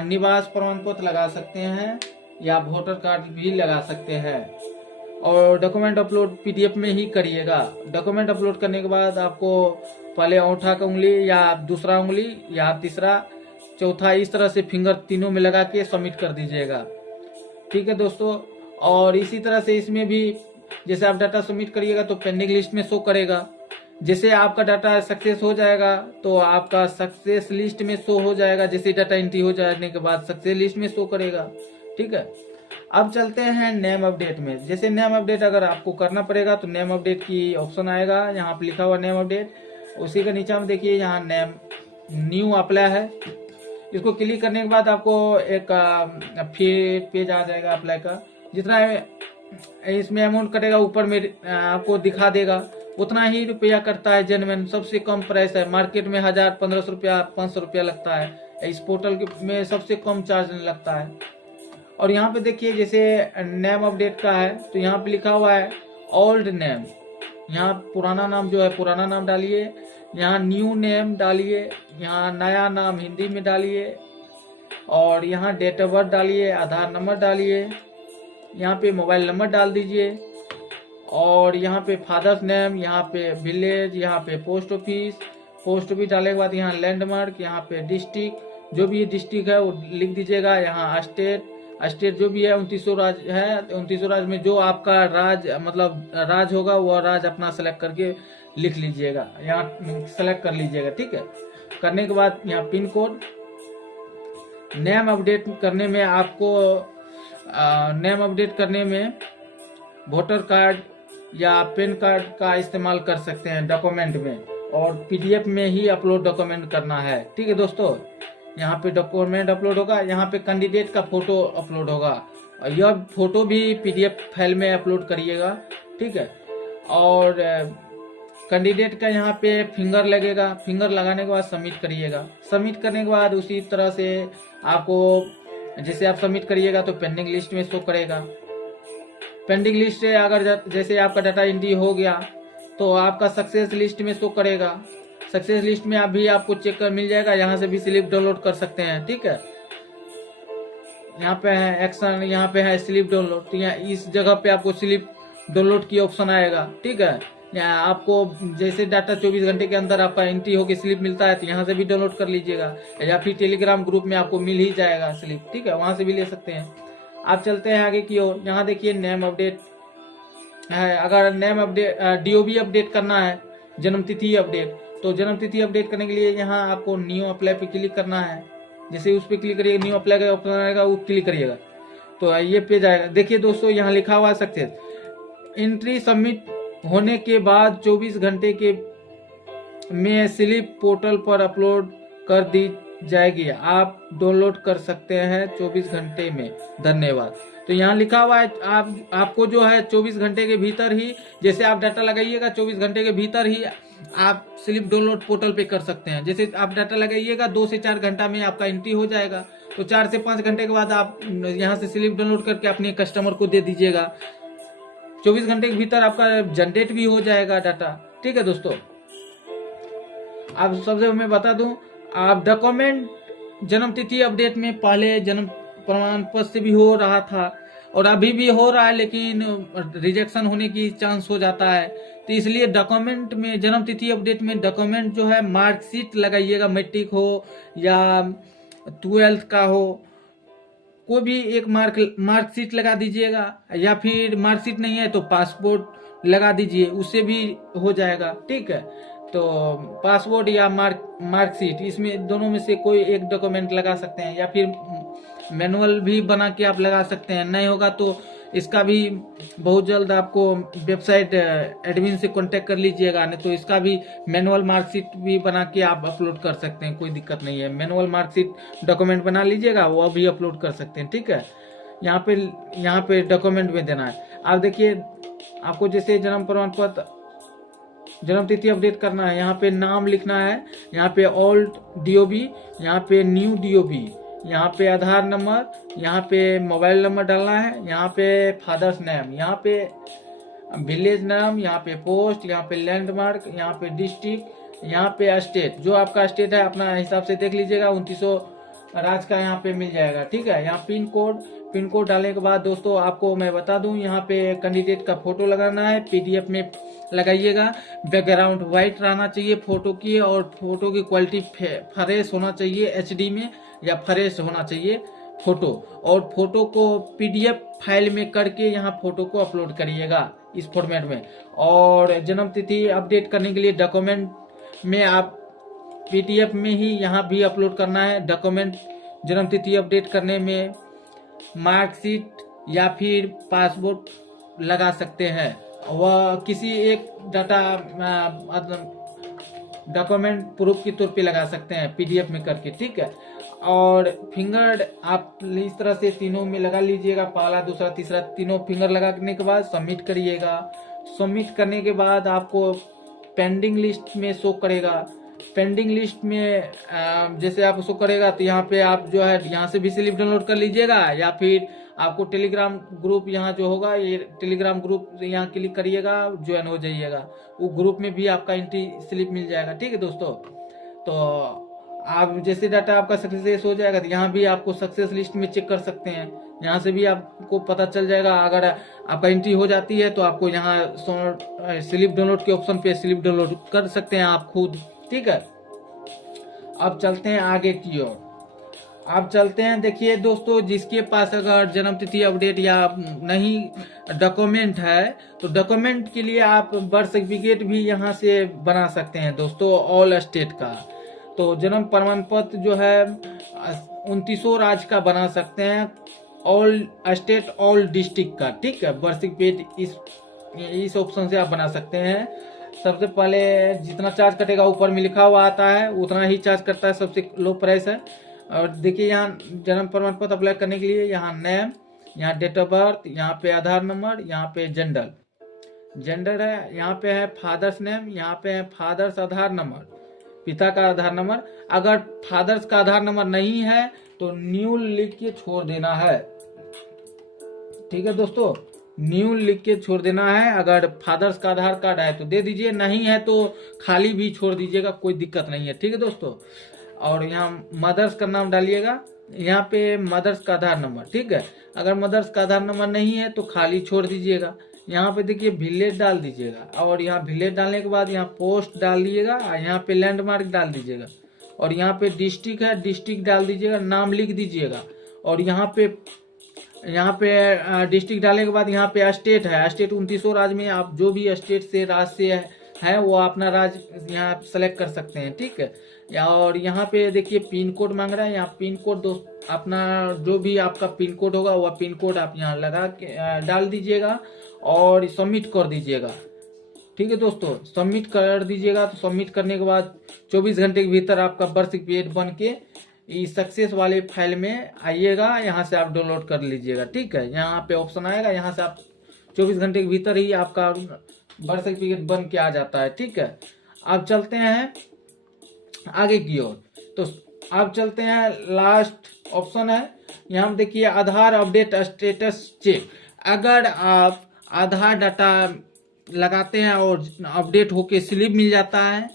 निवास प्रमाण पत्र लगा सकते हैं या वोटर कार्ड भी लगा सकते हैं। और डॉक्यूमेंट अपलोड पीडीएफ में ही करिएगा। डॉक्यूमेंट अपलोड करने के बाद आपको पहले अंगूठा का उंगली या दूसरा उंगली या तीसरा चौथा इस तरह से फिंगर तीनों में लगा के सबमिट कर दीजिएगा। ठीक है दोस्तों, और इसी तरह से इसमें भी जैसे आप डाटा सबमिट करिएगा तो पेंडिंग लिस्ट में शो करेगा। जैसे आपका डाटा सक्सेस हो जाएगा तो आपका सक्सेस लिस्ट में शो हो जाएगा। जैसे डाटा एंट्री हो जाने के बाद सक्सेस लिस्ट में शो करेगा। ठीक है, अब चलते हैं नेम अपडेट में। जैसे नेम अपडेट अगर आपको करना पड़ेगा तो नेम अपडेट की ऑप्शन आएगा, यहाँ पे लिखा हुआ नेम अपडेट। उसी के नीचे में देखिए यहाँ नेम न्यू अप्लाई है। इसको क्लिक करने के बाद आपको एक फिर पेज आ जाएगा अप्लाई का। जितना इसमें अमाउंट कटेगा ऊपर में आपको दिखा देगा, उतना ही रुपया करता है। जेन्युइन सबसे कम प्राइस है। मार्केट में 1000, 1500 रुपया, 500 रुपया लगता है। इस पोर्टल में सबसे कम चार्ज लगता है। और यहाँ पे देखिए जैसे नेम अपडेट का है तो यहाँ पे लिखा हुआ है ओल्ड नेम। यहाँ पुराना नाम जो है पुराना नाम डालिए, यहाँ न्यू नेम डालिए, यहाँ नया नाम हिंदी में डालिए, और यहाँ डेट ऑफ बर्थ डालिए, आधार नंबर डालिए, यहाँ पे मोबाइल नंबर डाल दीजिए, और यहाँ पे फादर्स नेम, यहाँ पे विलेज, यहाँ पे पोस्ट ऑफिस डालने के बाद यहाँ लैंडमार्क, यहाँ पे डिस्ट्रिक्ट, जो भी डिस्ट्रिक्ट है वो लिख दीजिएगा। यहाँ स्टेट जो भी है 29 राज्य है, 29 राज्य में जो आपका राज्य मतलब राज्य होगा वो राज्य अपना सेलेक्ट करके लिख लीजिएगा, यहाँ सेलेक्ट कर लीजिएगा। ठीक है, करने के बाद यहाँ पिन कोड। नेम अपडेट करने में आपको नेम अपडेट करने में वोटर कार्ड या पैन कार्ड का इस्तेमाल कर सकते हैं डॉक्यूमेंट में, और पीडीएफ में ही अपलोड डॉक्यूमेंट करना है। ठीक है दोस्तों, यहाँ पे डॉक्यूमेंट अपलोड होगा, यहाँ पे कैंडिडेट का फोटो अपलोड होगा, और यह फोटो भी पीडीएफ फाइल में अपलोड करिएगा। ठीक है, और कैंडिडेट का यहाँ पे फिंगर लगेगा। फिंगर लगाने के बाद सबमिट करिएगा। सबमिट करने के बाद उसी तरह से आपको जैसे आप सबमिट करिएगा तो पेंडिंग लिस्ट में शो करेगा। पेंडिंग लिस्ट से अगर जैसे आपका डाटा एंट्री हो गया तो आपका सक्सेस लिस्ट में शो करेगा। सक्सेस लिस्ट में अभी आपको चेक कर मिल जाएगा, यहाँ से भी स्लिप डाउनलोड कर सकते हैं। ठीक है, यहाँ पे है एक्शन, यहाँ पे है स्लिप डाउनलोड, तो यहाँ इस जगह पे आपको स्लिप डाउनलोड की ऑप्शन आएगा। ठीक है, यहाँ आपको जैसे डाटा 24 घंटे के अंदर आपका एंट्री होकर स्लिप मिलता है तो यहाँ से भी डाउनलोड कर लीजिएगा, या फिर टेलीग्राम ग्रुप में आपको मिल ही जाएगा स्लिप। ठीक है, वहां से भी ले सकते हैं। आप चलते हैं आगे की ओर। यहाँ देखिए नेम अपडेट है। अगर नेम अपडेट डीओबी अपडेट करना है, जन्म तिथि अपडेट, तो जन्म तिथि अपडेट करने के लिए यहाँ आपको न्यू अप्लाई पे क्लिक करना है। जैसे उस पर क्लिक करिएगा, न्यू अप्लाई का ऑप्शन आएगा, वो क्लिक करिएगा तो ये पेज आएगा। देखिए दोस्तों, यहाँ लिखा हुआ सक्सेस एंट्री सबमिट होने के बाद 24 घंटे के में स्लिप पोर्टल पर अपलोड कर दी जाएगी। आप डाउनलोड कर सकते हैं 24 घंटे में। धन्यवाद। तो यहाँ लिखा हुआ है आपको जो है 24 घंटे के भीतर ही, जैसे आप डाटा लगाइएगा 24 घंटे के भीतर ही आप स्लिप डाउनलोड पोर्टल पे कर सकते हैं। जैसे आप डाटा लगाइएगा 2 से 4 घंटा में आपका एंट्री हो जाएगा, तो 4 से 5 घंटे के बाद आप यहाँ से स्लिप डाउनलोड करके अपने कस्टमर को दे दीजिएगा। 24 घंटे के भीतर आपका जनरेट भी हो जाएगा डाटा। ठीक है दोस्तों, आप सबसे मैं बता दूं, आप डॉक्यूमेंट जन्म तिथि अपडेट में पहले जन्म प्रमाण पत्र से भी हो रहा था और अभी भी हो रहा है, लेकिन रिजेक्शन होने की चांस हो जाता है। तो इसलिए डॉक्यूमेंट में जन्म तिथि अपडेट में डॉक्यूमेंट जो है मार्कशीट लगाइएगा, मैट्रिक हो या 12th का हो, कोई भी एक मार्कशीट लगा दीजिएगा, या फिर मार्कशीट नहीं है तो पासपोर्ट लगा दीजिए, उससे भी हो जाएगा। ठीक है, तो पासपोर्ट या मार्कशीट, इसमें दोनों में से कोई एक डॉक्यूमेंट लगा सकते हैं, या फिर मैनुअल भी बना के आप लगा सकते हैं। नहीं होगा तो इसका भी बहुत जल्द आपको वेबसाइट एडमिन से कांटेक्ट कर लीजिएगा, नहीं तो इसका भी मैनुअल मार्कशीट भी बना के आप अपलोड कर सकते हैं, कोई दिक्कत नहीं है। मैनुअल मार्कशीट डॉक्यूमेंट बना लीजिएगा, वो भी अपलोड कर सकते हैं। ठीक है, यहाँ पे डॉक्यूमेंट में देना है। आप देखिए, आपको जैसे जन्म प्रमाण पत्र जन्म तिथि अपडेट करना है, यहाँ पे नाम लिखना है, यहाँ पे ओल्ड डीओबी, यहाँ पे न्यू डीओबी, यहाँ पे आधार नंबर, यहाँ पे मोबाइल नंबर डालना है, यहाँ पे फादर्स नेम, यहाँ पे विलेज नाम, यहाँ पे पोस्ट, यहाँ पे लैंडमार्क, यहाँ पे डिस्ट्रिक्ट, यहाँ पे स्टेट, जो आपका स्टेट है अपना हिसाब से देख लीजिएगा। 2900 राज्य का यहाँ पे मिल जाएगा, ठीक है। यहाँ पिन कोड डालने के बाद दोस्तों आपको मैं बता दूं, यहाँ पे कैंडिडेट का फोटो लगाना है, पीडीएफ में लगाइएगा। बैकग्राउंड व्हाइट रहना चाहिए फोटो की, और फोटो की क्वालिटी फ्रेश होना चाहिए, एचडी में या फ्रेश होना चाहिए फोटो। और फोटो को पीडीएफ फाइल में करके यहाँ फोटो को अपलोड करिएगा इस फॉर्मेट में। और जन्म तिथि अपडेट करने के लिए डॉक्यूमेंट में आप पीडीएफ में ही यहाँ भी अपलोड करना है। डॉक्यूमेंट जन्म तिथि अपडेट करने में मार्कशीट या फिर पासपोर्ट लगा सकते हैं, वह किसी एक डाटा डॉक्यूमेंट प्रूफ के तौर पे लगा सकते हैं पीडीएफ में करके, ठीक है। और फिंगर आप इस तरह से तीनों में लगा लीजिएगा, पहला दूसरा तीसरा तीनों फिंगर लगाने के बाद सबमिट करिएगा। सबमिट करने के बाद आपको पेंडिंग लिस्ट में शो करेगा। पेंडिंग लिस्ट में जैसे आप शो करेगा तो यहाँ पे आप जो है यहाँ से भी स्लिप डाउनलोड कर लीजिएगा, या फिर आपको टेलीग्राम ग्रुप यहाँ जो होगा, ये टेलीग्राम ग्रुप यहाँ क्लिक करिएगा, ज्वाइन हो जाइएगा। वो ग्रुप में भी आपका एंट्री स्लिप मिल जाएगा, ठीक है दोस्तों। तो आप जैसे डाटा आपका सक्सेस हो जाएगा तो यहाँ भी आपको सक्सेस लिस्ट में चेक कर सकते हैं, यहाँ से भी आपको पता चल जाएगा। अगर आपका एंट्री हो जाती है तो आपको यहाँ स्लिप डाउनलोड के ऑप्शन पे स्लिप डाउनलोड कर सकते हैं आप खुद, ठीक है। अब चलते हैं आगे की ओर। अब चलते हैं, देखिए दोस्तों, जिसके पास अगर जन्म तिथि अपडेट या नहीं डॉक्यूमेंट है तो डॉक्यूमेंट के लिए आप बर्थ सर्टिफिकेट भी यहाँ से बना सकते हैं दोस्तों, ऑल स्टेट का। तो जन्म प्रमाण पत्र जो है 2900 राज्य का बना सकते हैं, ऑल स्टेट ऑल डिस्ट्रिक्ट का, ठीक है। बर्थ सर्टिफिकेट इस ऑप्शन से आप बना सकते हैं। सबसे पहले जितना चार्ज कटेगा ऊपर में लिखा हुआ आता है उतना ही चार्ज करता है, सबसे लो प्राइस है। और देखिए यहाँ जन्म प्रमाण पत्र अप्लाई करने के लिए यहाँ नेम, यहाँ डेट ऑफ बर्थ, यहाँ पे आधार नंबर, यहाँ पे जेंडर है, यहाँ पे है फादर्स नेम, यहाँ पे है फादर्स आधार नंबर, पिता का आधार नंबर। अगर फादर्स का आधार नंबर नहीं है तो न्यू लिख के छोड़ देना है, ठीक है दोस्तों, न्यू लिख के छोड़ देना है। अगर फादर्स का आधार कार्ड है तो दे दीजिए, नहीं है तो खाली भी छोड़ दीजिएगा, कोई दिक्कत नहीं है, ठीक है दोस्तों। और यहाँ मदर्स का नाम डालिएगा, यहाँ पे मदर्स का आधार नंबर, ठीक है। अगर मदर्स का आधार नंबर नहीं है तो खाली छोड़ दीजिएगा। यहाँ पे देखिए विलेज डाल दीजिएगा, और यहाँ विलेज डालने के बाद यहाँ पोस्ट डाल दीजिएगा, यहाँ पे लैंडमार्क डाल दीजिएगा, और यहाँ पे डिस्ट्रिक्ट है डिस्ट्रिक्ट डाल दीजिएगा, नाम लिख दीजिएगा। और यहाँ पे डिस्ट्रिक्ट डालने के बाद यहाँ पे स्टेट है, स्टेट 2900 राज्य में आप जो भी स्टेट से राज्य से है वो अपना राज्य यहाँ सेलेक्ट कर सकते हैं, ठीक है। और यहाँ पे देखिए पिन कोड मांग रहा है, यहाँ पिन कोड दोस्त अपना जो भी आपका पिन कोड होगा वह पिन कोड आप यहाँ लगा के डाल दीजिएगा और सबमिट कर दीजिएगा, ठीक है दोस्तों। सबमिट कर दीजिएगा, तो सबमिट करने के बाद 24 घंटे के भीतर आपका बर्थ सर्टिफिकेट बन के इस सक्सेस वाले फाइल में आइएगा, यहाँ से आप डाउनलोड कर लीजिएगा, ठीक है। यहाँ पे ऑप्शन आएगा, यहाँ से आप 24 घंटे के भीतर ही आपका बर्थ सर्टिफिकेट बन के आ जाता है, ठीक है। अब चलते हैं आगे की ओर। तो अब चलते हैं, लास्ट ऑप्शन है यहाँ देखिए आधार अपडेट स्टेटस चेक। अगर आप आधार डाटा लगाते हैं और अपडेट होके स्लिप मिल जाता है,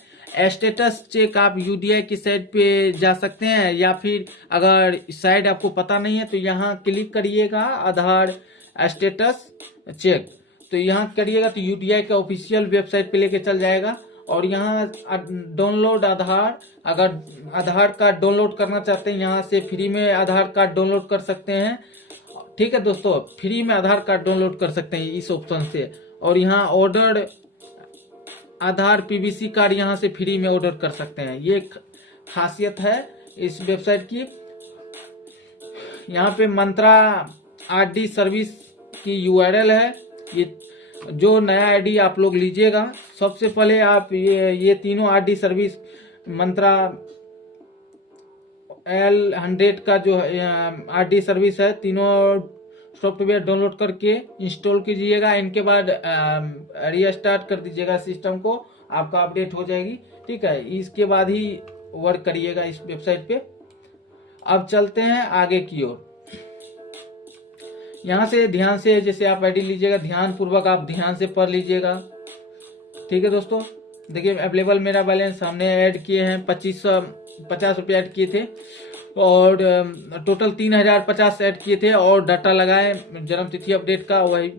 स्टेटस चेक आप यूडीआई की साइट पे जा सकते हैं, या फिर अगर साइट आपको पता नहीं है तो यहाँ क्लिक करिएगा आधार स्टेटस चेक। तो यहाँ करिएगा तो यूडीआई का ऑफिशियल वेबसाइट पे लेके चल जाएगा, और यहाँ डाउनलोड आधार, अगर आधार कार्ड डाउनलोड करना चाहते हैं यहाँ से फ्री में आधार कार्ड डाउनलोड कर सकते हैं, ठीक है दोस्तों। फ्री में आधार कार्ड डाउनलोड कर सकते हैं इस ऑप्शन से। और यहाँ ऑर्डर आधार पीवीसी कार्ड यहाँ से फ्री में ऑर्डर कर सकते हैं, ये खासियत है इस वेबसाइट की। यहाँ पे मंत्रा आरडी सर्विस की यूआरएल है, ये जो नया आईडी आप लोग लीजिएगा सबसे पहले आप ये तीनों आरडी सर्विस मंत्रा L100 का जो आरडी सर्विस है, तीनों सॉफ्टवेयर डाउनलोड करके इंस्टॉल कीजिएगा। इनके बाद रीस्टार्ट कर दीजिएगा सिस्टम को, आपका अपडेट हो जाएगी, ठीक है। इसके बाद ही वर्क करिएगा इस वेबसाइट पे। अब चलते हैं आगे की ओर। यहाँ से ध्यान से जैसे आप आईडी लीजिएगा, ध्यान पूर्वक आप ध्यान से पढ़ लीजिएगा। ठीक है दोस्तों, देखिए अवेलेबल मेरा बैलेंस हमने ऐड किए हैं 2550 रुपये ऐड किए थे, और टोटल 3050 ऐड किए थे, और डाटा लगाए जन्म तिथि अपडेट का, वही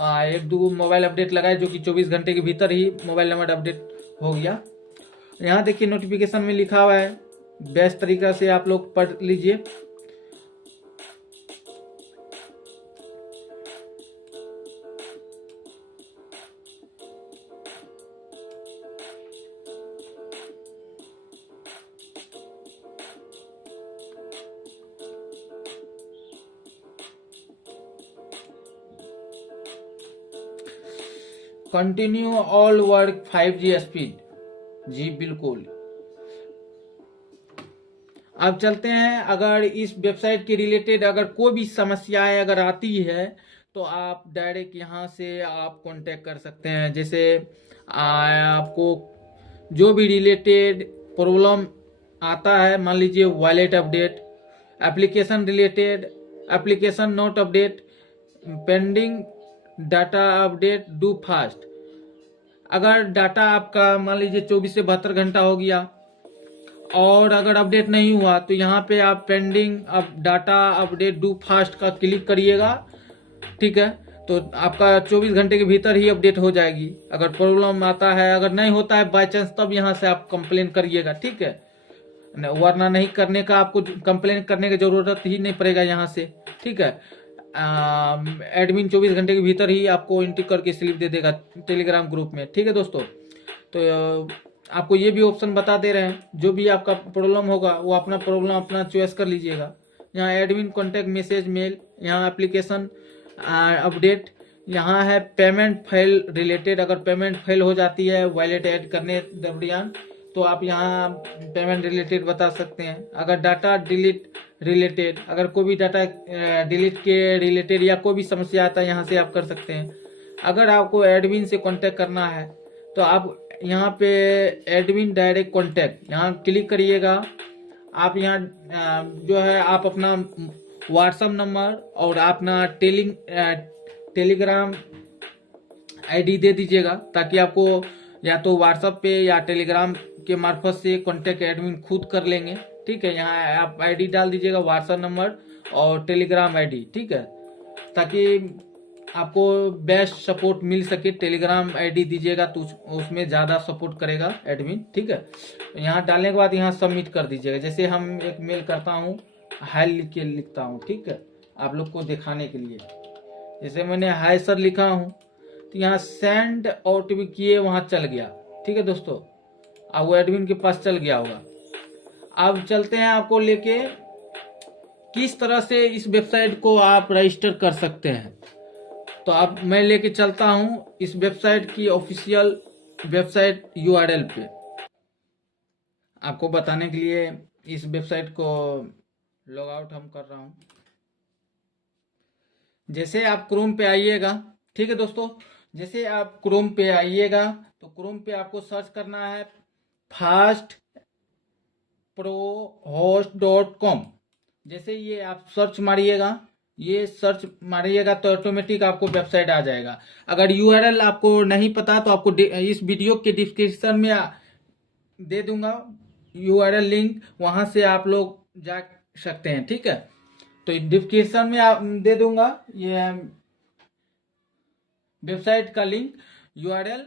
1-2 मोबाइल अपडेट लगाए जो कि 24 घंटे के भीतर ही मोबाइल नंबर अपडेट हो गया। यहाँ देखिए नोटिफिकेशन में लिखा हुआ है, बेस्ट तरीका से आप लोग पढ़ लीजिए। Continue all work 5G speed, जी बिल्कुल। अब चलते हैं, अगर इस वेबसाइट के रिलेटेड अगर कोई भी समस्याएं अगर आती है तो आप डायरेक्ट यहाँ से आप कांटेक्ट कर सकते हैं। जैसे आपको जो भी रिलेटेड प्रॉब्लम आता है, मान लीजिए wallet update, application related, application note update, pending data update, do fast. अगर डाटा आपका मान लीजिए 24 से 72 घंटा हो गया और अगर अपडेट नहीं हुआ तो यहाँ पे आप पेंडिंग अब डाटा अपडेट डू फास्ट का क्लिक करिएगा। ठीक है, तो आपका 24 घंटे के भीतर ही अपडेट हो जाएगी। अगर प्रॉब्लम आता है, अगर नहीं होता है बाय चांस, तब यहाँ से आप कंप्लेन करिएगा। ठीक है, वरना नहीं करने का, आपको कंप्लेन करने की जरूरत ही नहीं पड़ेगा यहाँ से। ठीक है, एडमिन 24 घंटे के भीतर ही आपको एंट्री करके स्लिप दे देगा टेलीग्राम ग्रुप में। ठीक है दोस्तों, तो आपको ये भी ऑप्शन बता दे रहे हैं, जो भी आपका प्रॉब्लम होगा वो अपना प्रॉब्लम अपना चॉइस कर लीजिएगा। यहाँ एडमिन कॉन्टैक्ट मैसेज मेल, यहाँ एप्लीकेशन अपडेट, यहाँ है पेमेंट फाइल रिलेटेड। अगर पेमेंट फेल हो जाती है वॉलेट ऐड करने दरमियान तो आप यहाँ पेमेंट रिलेटेड बता सकते हैं। अगर डाटा डिलीट रिलेटेड, अगर कोई भी डाटा डिलीट के रिलेटेड या कोई भी समस्या आता है यहाँ से आप कर सकते हैं। अगर आपको एडमिन से कांटेक्ट करना है तो आप यहाँ पे एडमिन डायरेक्ट कांटेक्ट यहाँ क्लिक करिएगा। आप यहाँ जो है आप अपना व्हाट्सएप नंबर और अपना टेलीग्राम आईडी दे दीजिएगा, ताकि आपको या तो व्हाट्सएप पे या टेलीग्राम के मार्फत से कांटेक्ट एडमिन खुद कर लेंगे। ठीक है, यहाँ आप आईडी डाल दीजिएगा, व्हाट्सएप नंबर और टेलीग्राम आईडी। ठीक है, ताकि आपको बेस्ट सपोर्ट मिल सके। टेलीग्राम आईडी दीजिएगा तो उसमें ज़्यादा सपोर्ट करेगा एडमिन। ठीक है, यहाँ डालने के बाद यहाँ सबमिट कर दीजिएगा। जैसे हम एक मेल करता हूँ, हाय लिख के लिखता हूँ। ठीक है, आप लोग को दिखाने के लिए, जैसे मैंने हाय सर लिखा हूँ तो यहाँ सेंड ओटीपी किए वहाँ चल गया। ठीक है दोस्तों, अब वो एडमिन के पास चल गया होगा। अब चलते हैं आपको लेके किस तरह से इस वेबसाइट को आप रजिस्टर कर सकते हैं। तो अब मैं लेके चलता हूँ इस वेबसाइट की ऑफिशियल वेबसाइट यूआरएल पे। आपको बताने के लिए इस वेबसाइट को लॉग आउट हम कर रहा हूँ। जैसे आप क्रोम पे आइएगा, ठीक है दोस्तों, जैसे आप क्रोम पे आइएगा तो क्रोम पे आपको सर्च करना है fastprohost.com। जैसे ये आप सर्च मारिएगा, ये सर्च मारिएगा तो ऑटोमेटिक आपको वेबसाइट आ जाएगा। अगर यूआरएल आपको नहीं पता तो आपको इस वीडियो के डिस्क्रिप्शन में दे दूंगा यूआरएल लिंक, वहां से आप लोग जा सकते हैं। ठीक है, तो डिस्क्रिप्शन में आप दे दूंगा ये वेबसाइट का लिंक यूआरएल,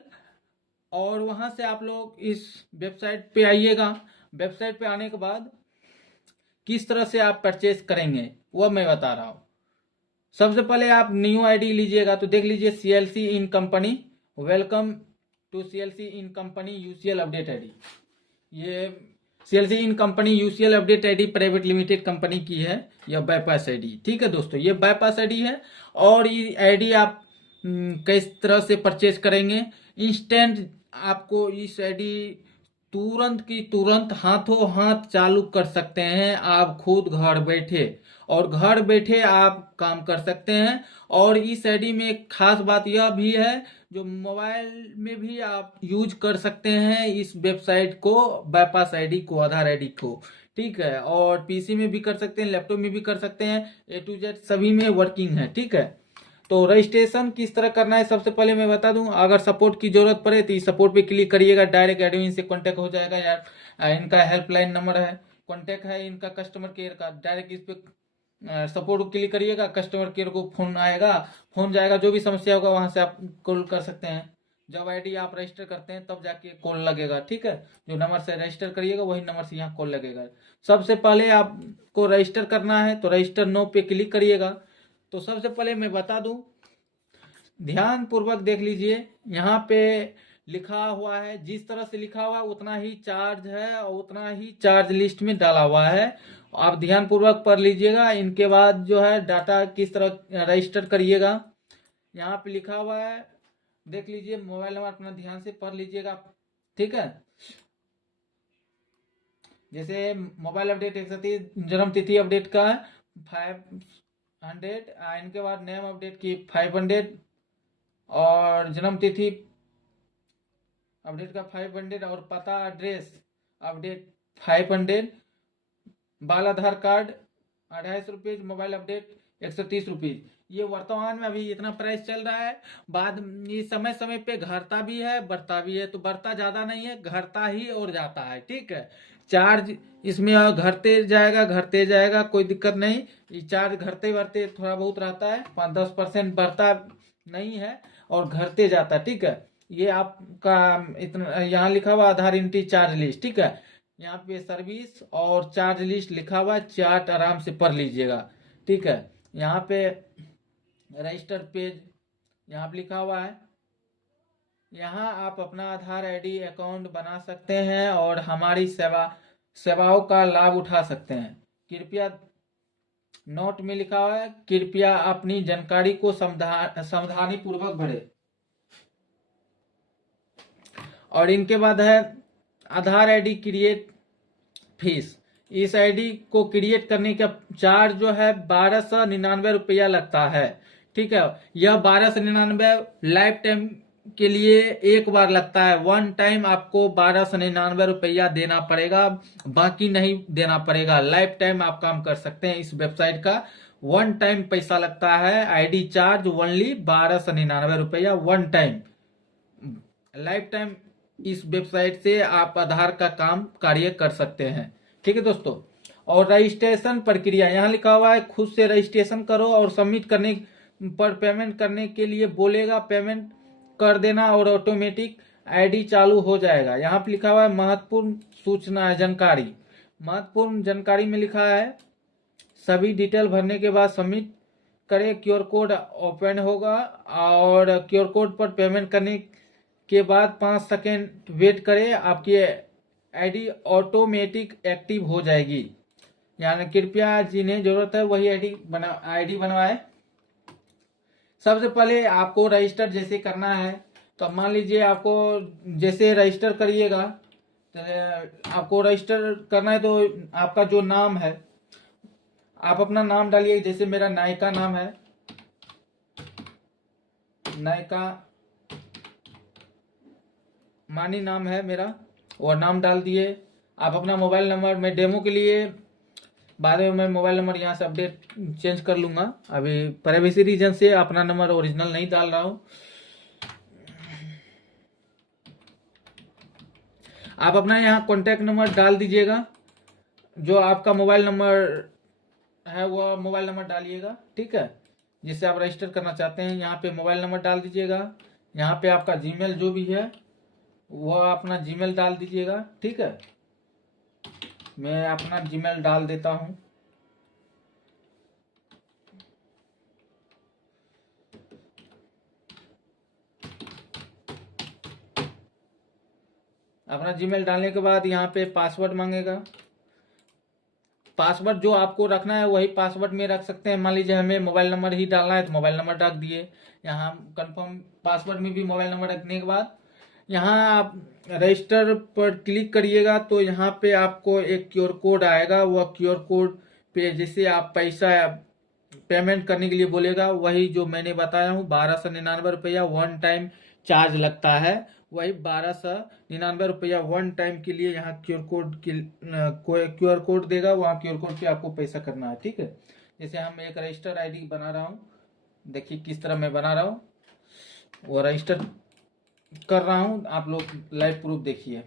और वहां से आप लोग इस वेबसाइट पे आइएगा। वेबसाइट पे आने के बाद किस तरह से आप परचेज करेंगे वह मैं बता रहा हूँ। सबसे पहले आप न्यू आईडी लीजिएगा, तो देख लीजिए CLC in company, welcome to CLC in company UCL update ID. ये CLC in company UCL update ID private limited company की है, यह बाईपास आईडी। ठीक है दोस्तों, ये बाईपास आईडी है। और ये आईडी आप किस तरह से परचेज करेंगे, इंस्टेंट आपको इस आईडी तुरंत की तुरंत हाथों हाथ चालू कर सकते हैं आप खुद घर बैठे, और घर बैठे आप काम कर सकते हैं। और इस आईडी में एक खास बात यह भी है, जो मोबाइल में भी आप यूज कर सकते हैं इस वेबसाइट को, बाईपास आईडी को, आधार आईडी को। ठीक है। और पीसी में भी कर सकते हैं, लैपटॉप में भी कर सकते हैं, A to Z सभी में वर्किंग है, ठीक है। तो रजिस्ट्रेशन किस तरह करना है सबसे पहले मैं बता दूं। अगर सपोर्ट की जरूरत पड़े तो इस सपोर्ट पे क्लिक करिएगा, डायरेक्ट एडमिन से कांटेक्ट हो जाएगा यार। इनका हेल्पलाइन नंबर है, कांटेक्ट है इनका कस्टमर केयर का, डायरेक्ट इस पे सपोर्ट को क्लिक करिएगा, कस्टमर केयर को फोन आएगा, फोन जाएगा, जो भी समस्या होगा वहां से आप कॉल कर सकते हैं। जब आईडी आप रजिस्टर करते हैं तब जाके कॉल लगेगा, ठीक है। जो नंबर से रजिस्टर करिएगा वही नंबर से यहाँ कॉल लगेगा। सबसे पहले आपको रजिस्टर करना है तो रजिस्टर नो पे क्लिक करिएगा। तो सबसे पहले मैं बता दूं, ध्यान पूर्वक देख लीजिए, यहाँ पे लिखा हुआ है, जिस तरह से लिखा हुआ है उतना ही चार्ज है और उतना ही चार्ज लिस्ट में डाला हुआ है। आप ध्यान पूर्वक पढ़ लीजिएगा। इनके बाद जो है डाटा किस तरह रजिस्टर करिएगा, यहाँ पे लिखा हुआ है, देख लीजिए। मोबाइल नंबर अपना ध्यान से पढ़ लीजिएगा, ठीक है। जैसे मोबाइल अपडेट 130, जन्म तिथि अपडेट का 500, इनके बाद नेम अपडेट की 500 और जन्म तिथि अपडेट का 500 और पता एड्रेस अपडेट 500। बाल Aadhaar card 250 rupees, mobile update 130 rupees. ये वर्तमान में अभी इतना प्राइस चल रहा है। बाद ये समय समय पे घटता भी है बढ़ता भी है, तो बढ़ता ज्यादा नहीं है, घटता ही और जाता है, ठीक है। चार्ज इसमें घटते जाएगा, कोई दिक्कत नहीं। ये चार्ज घटते बढ़ते थोड़ा बहुत रहता है, 5-10% बढ़ता नहीं है और घटते जाता है, ठीक है। ये आपका इतना यहाँ लिखा हुआ आधार एंट्री चार्ज लिस्ट, ठीक है। यहाँ पे सर्विस और चार्ज लिस्ट लिखा हुआ, चार्ट आराम से पढ़ लीजिएगा, ठीक है। यहाँ पे रजिस्टर पेज यहाँ पे लिखा हुआ है, यहाँ आप अपना आधार आईडी अकाउंट बना सकते हैं और हमारी सेवाओं का लाभ उठा सकते हैं। कृपया नोट में लिखा हुआ है, कृपया अपनी जानकारी को सावधानी पूर्वक भरें। और इनके बाद है आधार आईडी क्रिएट फीस। इस आईडी को क्रिएट करने का चार्ज जो है 1299 रुपया लगता है, ठीक है। यह 1299 लाइफ टाइम के लिए एक बार लगता है, वन टाइम आपको 1299 रुपया देना पड़ेगा, बाकी नहीं देना पड़ेगा। लाइफ टाइम आप काम कर सकते हैं इस वेबसाइट का, वन टाइम पैसा लगता है। आईडी चार्ज ओनली 1299 रुपया, वन टाइम। लाइफ टाइम इस वेबसाइट से आप आधार का काम कार्य कर सकते हैं, ठीक है दोस्तों। और रजिस्ट्रेशन प्रक्रिया यहाँ लिखा हुआ है, खुद से रजिस्ट्रेशन करो और सबमिट करने पर पेमेंट करने के लिए बोलेगा, पेमेंट कर देना और ऑटोमेटिक आईडी चालू हो जाएगा। यहाँ पे लिखा हुआ है महत्वपूर्ण सूचना जानकारी। महत्वपूर्ण जानकारी में लिखा है सभी डिटेल भरने के बाद सबमिट करें, क्यूआर कोड ओपन होगा और क्यूआर कोड पर पेमेंट करने के बाद 5 सेकेंड वेट करें, आपकी आईडी ऑटोमेटिक एक्टिव हो जाएगी। यानी कृपया जिन्हें जरूरत है वही आईडी बनवाए। सबसे पहले आपको रजिस्टर जैसे करना है, तो मान लीजिए आपको जैसे रजिस्टर करिएगा, तो आपको रजिस्टर करना है तो आपका जो नाम है आप अपना नाम डालिए। जैसे मेरा नायका नाम है, नायका मानी नाम है मेरा, और नाम डाल दिए। आप अपना मोबाइल नंबर, मैं डेमो के लिए बाद में मैं मोबाइल नंबर यहाँ से अपडेट चेंज कर लूंगा, अभी प्राइवेसी रीजन से अपना नंबर ओरिजिनल नहीं डाल रहा हूँ। आप अपना यहाँ कॉन्टैक्ट नंबर डाल दीजिएगा, जो आपका मोबाइल नंबर है वो मोबाइल नंबर डालिएगा, ठीक है, जिससे आप रजिस्टर करना चाहते हैं। यहाँ पे मोबाइल नंबर डाल दीजिएगा। यहाँ पे आपका जीमेल जो भी है वो अपना जीमेल डाल दीजिएगा, ठीक है। मैं अपना जीमेल डाल देता हूं। अपना जीमेल डालने के बाद यहाँ पे पासवर्ड मांगेगा। पासवर्ड जो आपको रखना है वही पासवर्ड में रख सकते हैं। मान लीजिए हमें मोबाइल नंबर ही डालना है तो मोबाइल नंबर रख दिए। यहाँ कंफर्म पासवर्ड में भी मोबाइल नंबर रखने के बाद यहाँ आप रजिस्टर पर क्लिक करिएगा, तो यहाँ पे आपको एक क्यूआर कोड आएगा। वह क्यूआर कोड पे जैसे आप पैसा पेमेंट करने के लिए बोलेगा, वही जो मैंने बताया हूँ 1299 रुपया वन टाइम चार्ज लगता है। वही 1299 रुपया वन टाइम के लिए यहाँ क्यूआर कोड देगा, वहाँ क्यूआर कोड पे आपको पैसा करना है। ठीक है, जैसे हम एक रजिस्टर आईडी बना रहा हूँ, देखिए किस तरह मैं बना रहा हूँ, वो रजिस्टर कर रहा हूँ, आप लोग लाइव प्रूफ देखिए।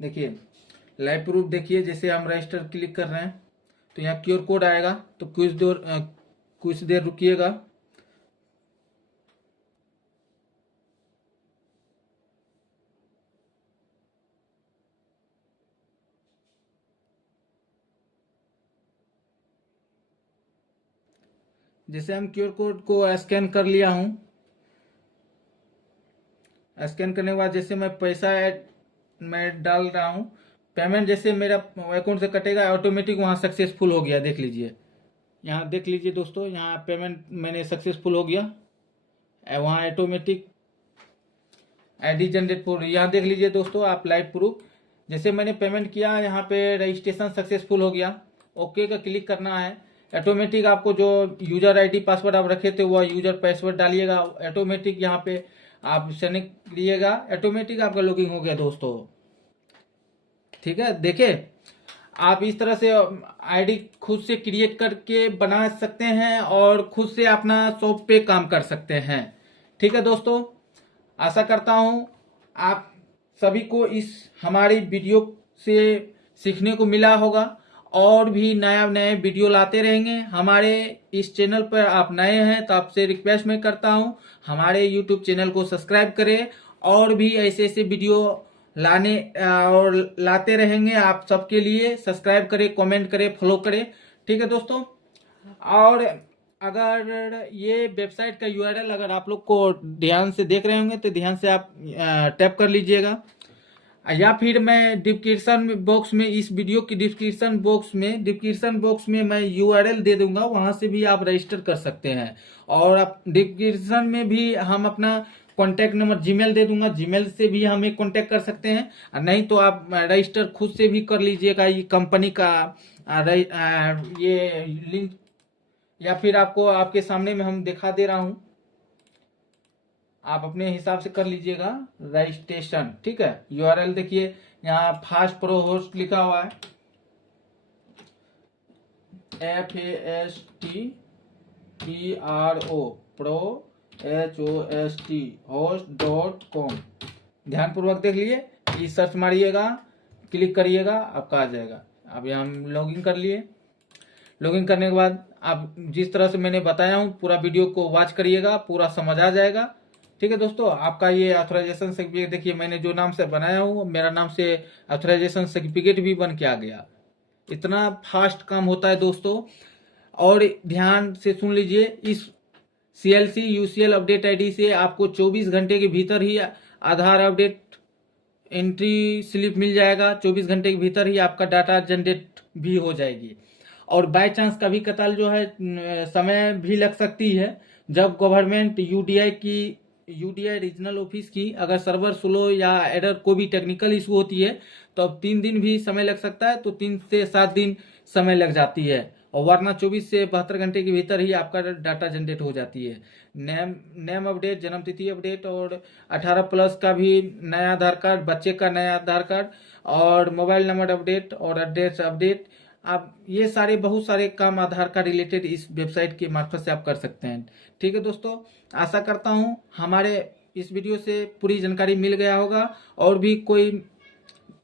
देखिए लाइव प्रूफ देखिए, जैसे हम रजिस्टर क्लिक कर रहे हैं तो यहाँ क्यूआर कोड आएगा, तो कुछ देर रुकिएगा। जैसे हम क्यूआर कोड को स्कैन कर लिया हूँ, स्कैन करने के बाद जैसे मैं पैसा मैं डाल रहा हूँ, पेमेंट जैसे मेरा अकाउंट से कटेगा ऑटोमेटिक वहाँ सक्सेसफुल हो गया। देख लीजिए, यहाँ देख लीजिए दोस्तों, यहाँ पेमेंट मैंने सक्सेसफुल हो गया, वहाँ ऑटोमेटिक आईडी जनरेट हो रही है। यहाँ देख लीजिए दोस्तों आप लाइव प्रूफ, जैसे मैंने पेमेंट किया यहाँ पे रजिस्ट्रेशन सक्सेसफुल हो गया, ओके का क्लिक करना है। ऑटोमेटिक आपको जो यूजर आईडी पासवर्ड आप रखे थे वह यूजर पासवर्ड डालिएगा, ऑटोमेटिक यहाँ पे आप सेलेक्ट करिएगा, ऑटोमेटिक आपका लॉगिन हो गया दोस्तों। ठीक है, देखिए आप इस तरह से आईडी खुद से क्रिएट करके बना सकते हैं और खुद से अपना शॉप पे काम कर सकते हैं। ठीक है दोस्तों, आशा करता हूं आप सभी को इस हमारी वीडियो से सीखने को मिला होगा, और भी नया नए वीडियो लाते रहेंगे। हमारे इस चैनल पर आप नए हैं तो आपसे रिक्वेस्ट मैं करता हूं, हमारे यूट्यूब चैनल को सब्सक्राइब करें, और भी ऐसे ऐसे वीडियो लाने और लाते रहेंगे आप सबके लिए। सब्सक्राइब करें, कमेंट करें, फॉलो करें। ठीक है दोस्तों, और अगर ये वेबसाइट का यूआरएल अगर आप लोग को ध्यान से देख रहे होंगे तो ध्यान से आप टैप कर लीजिएगा, या फिर मैं डिस्क्रिप्शन बॉक्स में, इस वीडियो की डिस्क्रिप्शन बॉक्स में मैं यूआरएल दे दूंगा, वहां से भी आप रजिस्टर कर सकते हैं। और आप डिस्क्रिप्शन में भी हम अपना कॉन्टैक्ट नंबर जीमेल दे दूंगा, जीमेल से भी हमें कॉन्टैक्ट कर सकते हैं, नहीं तो आप रजिस्टर खुद से भी कर लीजिएगा। ये कंपनी का ये लिंक, या फिर आपको आपके सामने में हम दिखा दे रहा हूं, आप अपने हिसाब से कर लीजिएगा रजिस्ट्रेशन। ठीक है, यूआरएल देखिए यहाँ फास्ट प्रो होस्ट लिखा हुआ है, FASTPRO प्रो HOST host.com। ध्यानपूर्वक देख लीजिए, सर्च मारिएगा, क्लिक करिएगा, आपका आ जाएगा। अब यहाँ हम लॉगिन कर लिए। लॉगिन करने के बाद आप जिस तरह से मैंने बताया हूँ पूरा वीडियो को वॉच करिएगा, पूरा समझ आ जाएगा। ठीक है दोस्तों, आपका ये ऑथराइजेशन सर्टिफिकेट देखिए, मैंने जो नाम से बनाया हूँ मेरा नाम से ऑथराइजेशन सर्टिफिकेट भी बन के आ गया। इतना फास्ट काम होता है दोस्तों। और ध्यान से सुन लीजिए, इस CLC UCL अपडेट आईडी से आपको 24 घंटे के भीतर ही आधार अपडेट एंट्री स्लिप मिल जाएगा, 24 घंटे के भीतर ही आपका डाटा जनरेट भी हो जाएगी। और बाय चांस कभी कताल जो है समय भी लग सकती है, जब गवर्नमेंट यूडीआई रीजनल ऑफिस की अगर सर्वर स्लो या एरर को भी टेक्निकल इशू होती है तो अब 3 दिन भी समय लग सकता है, तो 3 से 7 दिन समय लग जाती है, और वरना 24 से 72 घंटे के भीतर ही आपका डाटा जनरेट हो जाती है। नेम अपडेट, जन्म तिथि अपडेट, और 18+ का भी नया आधार कार्ड, बच्चे का नया आधार कार्ड, और मोबाइल नंबर अपडेट और एड्रेस अपडेट, आप ये सारे बहुत सारे काम आधार कार्ड रिलेटेड इस वेबसाइट के मार्फत से आप कर सकते हैं। ठीक है दोस्तों, आशा करता हूँ हमारे इस वीडियो से पूरी जानकारी मिल गया होगा, और भी कोई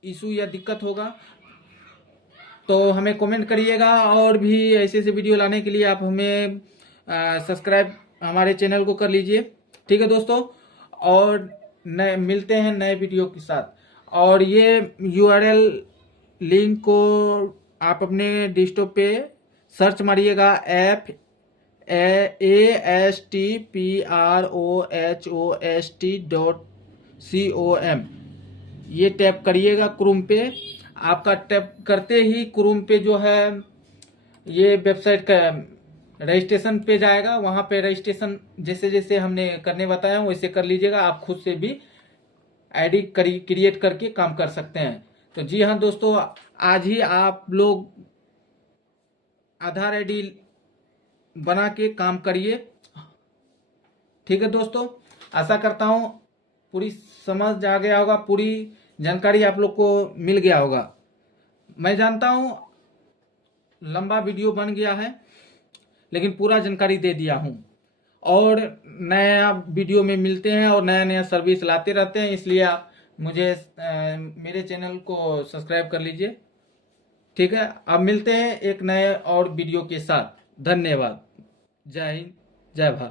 इशू या दिक्कत होगा तो हमें कमेंट करिएगा, और भी ऐसे ऐसे वीडियो लाने के लिए आप हमें सब्सक्राइब हमारे चैनल को कर लीजिए। ठीक है दोस्तों, और नए मिलते हैं नए वीडियो के साथ। और ये यूआरएल लिंक को आप अपने डेस्कटॉप पे सर्च मारिएगा, FASTPROHOST.com, ये टैप करिएगा क्रोम पे। आपका टैप करते ही क्रोम पे जो है ये वेबसाइट का रजिस्ट्रेशन पे जाएगा, वहां पे रजिस्ट्रेशन जैसे जैसे हमने करने बताया वैसे कर लीजिएगा। आप खुद से भी आईडी क्रिएट करके काम कर सकते हैं। तो जी हाँ दोस्तों, आज ही आप लोग आधार आईडी बना के काम करिए। ठीक है दोस्तों, आशा करता हूँ पूरी समझ आ गया होगा, पूरी जानकारी आप लोग को मिल गया होगा। मैं जानता हूँ लंबा वीडियो बन गया है, लेकिन पूरा जानकारी दे दिया हूँ। और नया वीडियो में मिलते हैं और नया नया सर्विस लाते रहते हैं, इसलिए आप मुझे मेरे चैनल को सब्सक्राइब कर लीजिए। ठीक है, अब मिलते हैं एक नए और वीडियो के साथ। धन्यवाद। जय हिंद, जय भारत।